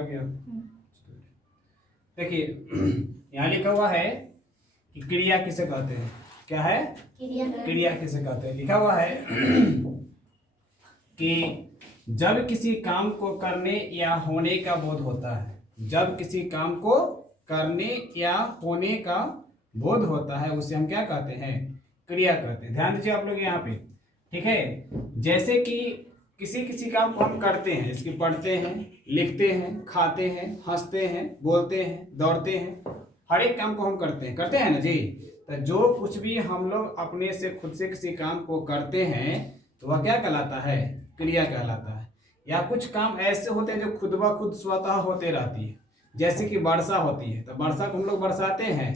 गया। देखिए यहाँ लिखा हुआ है कि क्रिया किसे कहते हैं। क्या है? क्रिया किसे कहते हैं। लिखा हुआ है कि जब किसी काम को करने या होने का बोध होता है, जब किसी काम को करने या होने का बोध होता है उसे हम क्या कहते हैं? क्रिया कहते हैं। ध्यान दीजिए आप लोग यहाँ पे, ठीक है। जैसे कि किसी काम को हम करते हैं, इसकी पढ़ते हैं, लिखते हैं, खाते हैं, हंसते हैं, बोलते हैं, दौड़ते हैं, हर एक काम को हम करते हैं ना जी। तो जो कुछ भी हम लोग अपने से खुद से किसी काम को करते हैं तो वह क्या कहलाता है? क्रिया कहलाता है। या कुछ काम ऐसे होते हैं जो खुद ब खुद स्वतः होते रहती है, जैसे कि वर्षा होती है तो वर्षा को हम लोग बरसाते हैं,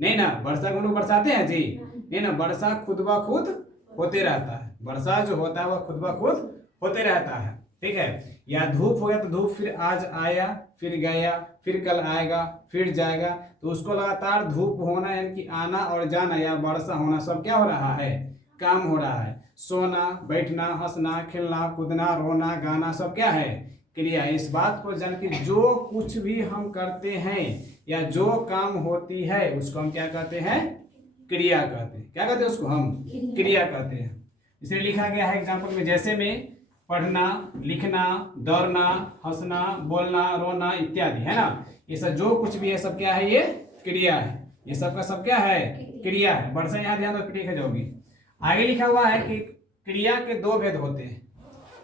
नहीं ना? वर्षा को हम लोग बरसाते हैं जी, नहीं ना? वर्षा खुद ब खुद होते रहता है। वर्षा जो होता है वह खुद ब खुद होते रहता है, ठीक है। या धूप हो गया तो धूप फिर आज आया, फिर गया, फिर कल आएगा, फिर जाएगा, तो उसको लगातार धूप होना यानी कि आना और जाना या वर्षा होना सब क्या हो रहा है? काम हो रहा है। सोना, बैठना, हंसना, खेलना, कूदना, रोना, गाना सब क्या है? क्रिया। इस बात को जान कि जो कुछ भी हम करते हैं या जो काम होती है उसको हम क्या कहते हैं? क्रिया कहते हैं। क्या कहते हैं उसको? हम क्रिया कहते हैं। इसलिए लिखा गया है एग्जाम्पल में, जैसे में पढ़ना, लिखना, दौड़ना, हंसना, बोलना, रोना इत्यादि, है ना? ये सब जो कुछ भी है सब क्या है? ये क्रिया है। ये सब का सब क्या है? क्रिया है। वर्षा यहाँ ध्यान दो, लिखा जाओगी। आगे लिखा हुआ है कि क्रिया के दो भेद होते हैं।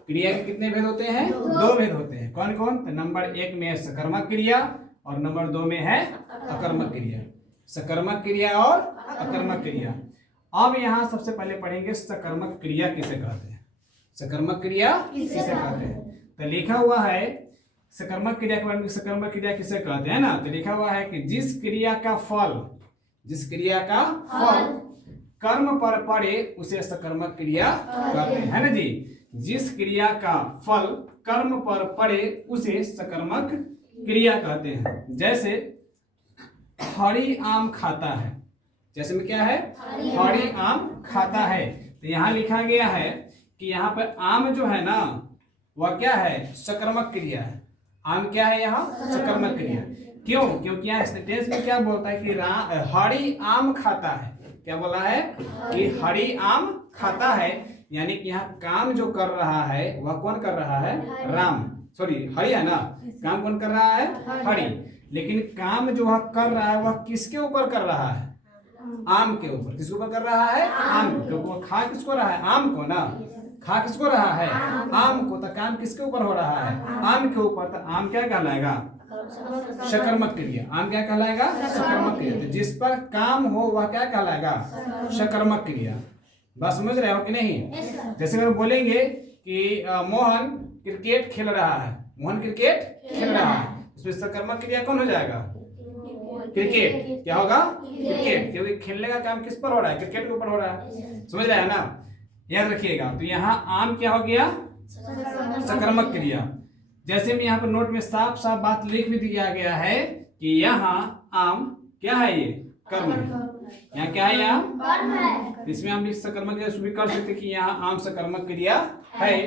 क्रिया के कितने भेद होते हैं? दो भेद होते हैं। कौन कौन? तो नंबर 1 में है सकर्मक क्रिया और नंबर 2 में है अकर्मक क्रिया। सकर्मक क्रिया और अकर्मक क्रिया। अब यहाँ सबसे पहले पढ़ेंगे सकर्मक क्रिया किसे कहते हैं। सकर्मक क्रिया किसे कहते हैं? तो लिखा हुआ है सकर्मक क्रिया के बारे में, सकर्मक क्रिया किसे कहते हैं ना? तो लिखा हुआ है कि जिस क्रिया का फल कर्म पर पड़े उसे सकर्मक क्रिया कहते हैं, है ना जी। जिस क्रिया का फल कर्म पर पड़े उसे सकर्मक क्रिया कहते हैं। जैसे हरी आम खाता है, जैसे में क्या है? हरी आम खाता है। तो यहाँ लिखा गया है कि यहाँ पर आम जो है ना वह क्या है? सकर्मक क्रिया है। आम क्या है यहाँ? सकर्मक क्रिया। क्यों? क्योंकि यहाँ सेंटेंस में क्या बोलता है कि हरी आम खाता है। क्या बोला है? कि हरी आम खाता है, यानी कि यहाँ काम जो कर रहा है वह कौन कर रहा है? राम, सॉरी हरि है ना। काम कौन कर रहा है? हरि। लेकिन काम जो वह कर रहा है वह किसके ऊपर कर रहा है? आम के ऊपर। किसके ऊपर कर रहा है? आम। क्योंकि वो खा किसको रहा है? आम को ना। खा किसको रहा है? आम को। तो काम किसके ऊपर हो रहा है? आम के ऊपर। तो आम क्या कहलाएगा? सकर्मक क्रिया। आम क्या कहलाएगा? सकर्मक क्रिया। तो जिस पर काम हो वह क्या कहलाएगा? सकर्मक क्रिया। बात समझ रहे हो कि नहीं? जैसे अगर बोलेंगे कि मोहन क्रिकेट खेल रहा है, मोहन क्रिकेट खेल रहा है, इसमें सकर्मक क्रिया कौन हो जाएगा? क्रिकेट। क्या होगा? क्रिकेट। क्योंकि खेलने का काम किस पर हो रहा है? क्रिकेट के ऊपर हो रहा है। समझ रहे हैं ना? याद रखिएगा। तो यहाँ आम क्या हो गया? सकर्मक क्रिया। जैसे में यहाँ पर नोट में साफ साफ बात लिख भी दिया गया है कि यहाँ आम क्या है? ये कर्म है। यहाँ क्या है? यहाँ कर्म है। इसमें हम सकर्मक क्रिया भी कर सकते कि यहाँ आम सकर्मक क्रिया है,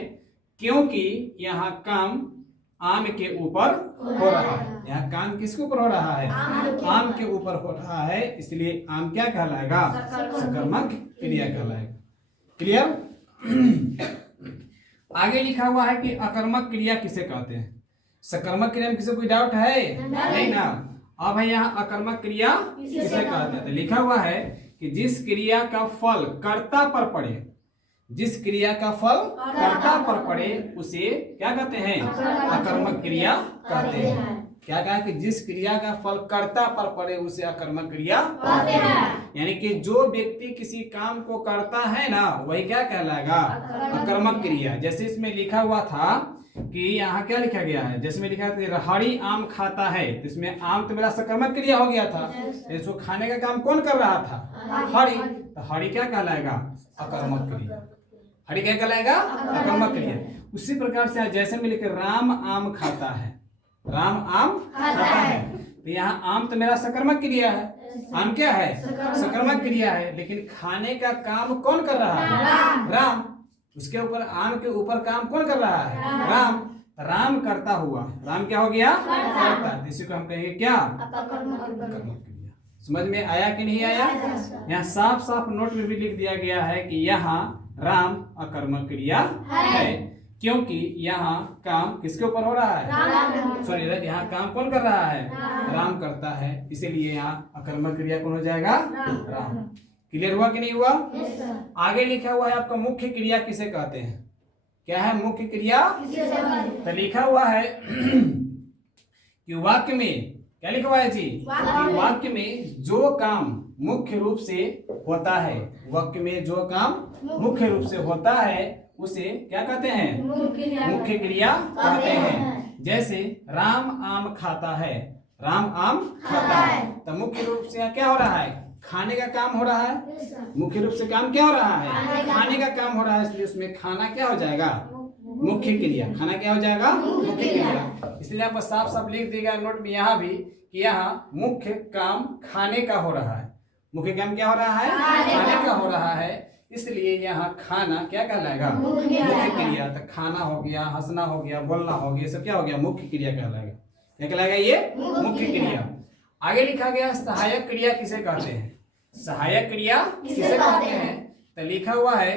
क्योंकि यहाँ काम आम के ऊपर हो रहा है। यहाँ काम किसके ऊपर हो रहा है? आम के ऊपर हो रहा है, इसलिए आम क्या कहलाएगा? सकर्मक क्रिया कहलाएगा। क्लियर? आगे लिखा हुआ है कि अकर्मक क्रिया किसे कहते हैं। सकर्मक क्रिया में किसी कोई डाउट है? नहीं ना। अब है यहाँ अकर्मक क्रिया किसे कहते हैं। तो लिखा हुआ है कि जिस क्रिया का फल कर्ता पर पड़े, जिस क्रिया का फल कर्ता पर पड़े उसे क्या कहते हैं? अकर्मक क्रिया कहते हैं। क्या कहा कि जिस क्रिया का फल कर्ता पर पड़े उसे अकर्मक क्रिया कहते हैं। यानी कि जो व्यक्ति किसी काम को करता है ना वही क्या कहलाएगा? अकर्मक क्रिया। जैसे इसमें लिखा हुआ था कि यहाँ क्या लिखा गया है? जिसमें लिखा था हरी आम खाता है, तो इसमें आम तो मेरा सकर्मक क्रिया हो गया था। इसको खाने का काम कौन कर रहा था? हरि। तो हरि क्या कहलाएगा? अकर्मक क्रिया। हरि क्या कहलाएगा? अकर्मक क्रिया। उसी प्रकार से जैसे में लिखे राम आम खाता है, राम आम खाता है, तो यहाँ आम तो मेरा सकर्मक क्रिया है। आम क्या है? सकर्मक क्रिया है। लेकिन खाने का काम कौन कर रहा है? राम। उसके ऊपर आम के ऊपर काम कौन कर रहा है? राम। राम करता हुआ, राम क्या हो गया? करता। तो इसी को हम कहेंगे क्या? अकर्मक क्रिया। समझ में आया कि नहीं आया? यहाँ साफ साफ नोट में भी लिख दिया गया है कि यहाँ राम अकर्मक क्रिया है, क्योंकि यहाँ काम किसके ऊपर हो रहा है? सॉरी, यहाँ काम कौन कर रहा है? राम करता है, इसीलिए यहाँ अकर्मक क्रिया कौन हो जाएगा? राम। क्लियर हुआ कि नहीं हुआ? आगे लिखा हुआ है आपका मुख्य क्रिया किसे कहते हैं? क्या है मुख्य क्रिया? तो लिखा हुआ है कि वाक्य में क्या लिखा हुआ है जी? वाक्य में जो काम मुख्य रूप से होता है, वाक्य में जो काम मुख्य रूप से होता है उसे क्या कहते हैं? मुख्य क्रिया कहते हैं। जैसे राम आम खाता है, राम आम खाता है, तो मुख्य रूप से क्या हो रहा है? खाने का काम हो रहा है। मुख्य रूप से काम क्या हो रहा है? खाने का काम हो रहा है, इसलिए उसमें खाना क्या हो जाएगा? मुख्य क्रिया। खाना क्या हो जाएगा? मुख्य क्रिया। इसलिए आप साफ साफ लिख देगा नोट में यहाँ भी कि यहाँ मुख्य काम खाने का हो रहा है। मुख्य काम क्या हो रहा है? खाने का हो रहा है, इसलिए यहाँ खाना क्या कहलाएगा? मुख्य क्रिया। तो खाना हो गया, हंसना हो गया, बोलना हो गया, सब क्या हो गया? मुख्य क्रिया कहलाएगा। क्या कहलाएगा? ये मुख्य क्रिया। आगे लिखा गया सहायक क्रिया किसे कहते हैं? सहायक क्रिया किसे कहते हैं? तो लिखा हुआ है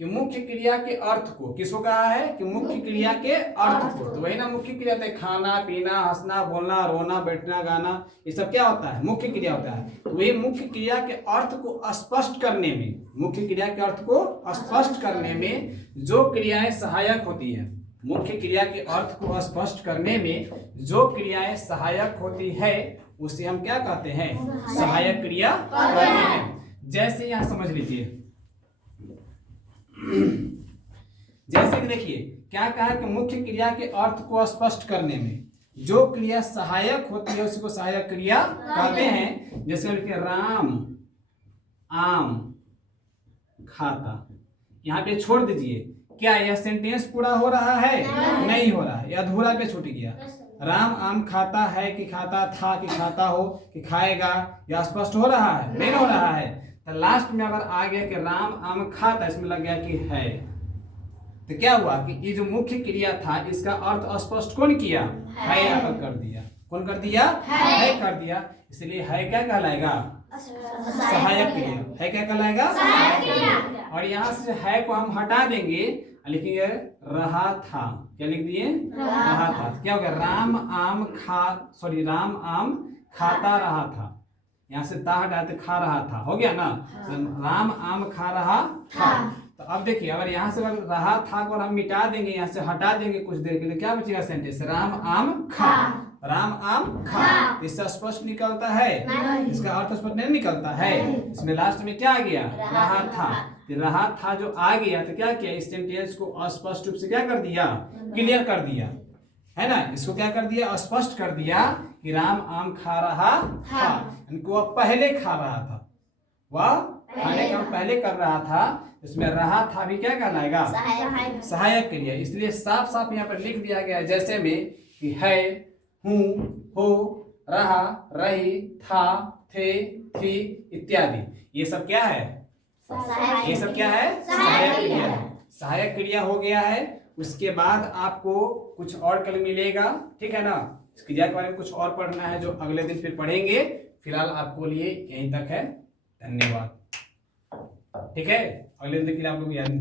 कि मुख्य क्रिया के अर्थ को, किसको कहा है? कि मुख्य क्रिया के अर्थ को। तो वही ना मुख्य क्रिया होता है, खाना पीना, हंसना बोलना, रोना बैठना गाना, ये सब क्या होता है? मुख्य क्रिया होता है। तो वही मुख्य क्रिया के अर्थ को स्पष्ट करने में, मुख्य क्रिया के अर्थ को स्पष्ट करने में जो क्रियाएं सहायक होती है, मुख्य क्रिया के अर्थ को स्पष्ट करने में जो क्रियाएं सहायक होती है उसे हम क्या कहते हैं? सहायक क्रिया कहते हैं। जैसे यहाँ समझ लीजिए, जैसे कि देखिए क्या कहा कि मुख्य क्रिया के अर्थ को स्पष्ट करने में जो क्रिया सहायक होती है उसी को सहायक क्रिया कहते हैं। जैसे लिखिए राम आम खाता, यहाँ पे छोड़ दीजिए। क्या यह सेंटेंस पूरा हो रहा है? नहीं हो रहा है, यह अधूरा पे छूट गया। राम आम खाता है कि खाता था कि खाता हो कि खाएगा, यह स्पष्ट हो रहा है? नहीं हो रहा है। तो लास्ट में अगर आ गया कि राम आम खाता, इसमें लग गया कि है, तो क्या हुआ कि ये जो मुख्य क्रिया था इसका अर्थ स्पष्ट कौन किया? है यहाँ कर दिया। कौन कर दिया? है कर दिया। इसलिए है क्या कहलाएगा? सहायक क्रिया। है क्या कहलाएगा? सहायक क्रिया। और यहाँ से है को हम हटा देंगे, लिखेंगे रहा था। क्या लिख दिए? रहा था। क्या हो गया? राम आम खाता रहा था। यहाँ से ता हटा तो खा रहा था, हो गया ना? राम आम खा रहा था। तो अब देखिए अगर यहाँ से अगर रहा था को हम मिटा देंगे, यहाँ से हटा देंगे कुछ देर के लिए, क्या बचेगा सेंटेंस? राम आम खा, राम आम खा। इससे स्पष्ट निकलता है? इसका अर्थ स्पष्ट नहीं निकलता है। इसमें लास्ट में क्या आ गया? रहा था। रहा था जो आ गया तो क्या किया? इस सेंटेंस को स्पष्ट रूप से क्या कर दिया? क्लियर कर दिया, है ना? इसको क्या कर दिया? स्पष्ट कर दिया कि राम आम खा रहा था। इनको वह पहले खा रहा था, वह खाने का पहले कर रहा था। इसमें रहा था भी क्या कहलाएगा? सहायक क्रिया। इसलिए साफ साफ यहाँ पर लिख दिया गया जैसे में कि है, हूँ, हो, रहा, रही, था, थे, थी इत्यादि, ये सब क्या है? ये सब क्या है? सहायक क्रिया है। सहायक क्रिया हो गया है। उसके बाद आपको कुछ और कल मिलेगा, ठीक है ना? इस क्रिया के बारे में कुछ और पढ़ना है जो अगले दिन फिर पढ़ेंगे। फिलहाल आपको लिए यहीं तक है। धन्यवाद। ठीक है, अगले दिन के लिए आप लोग याद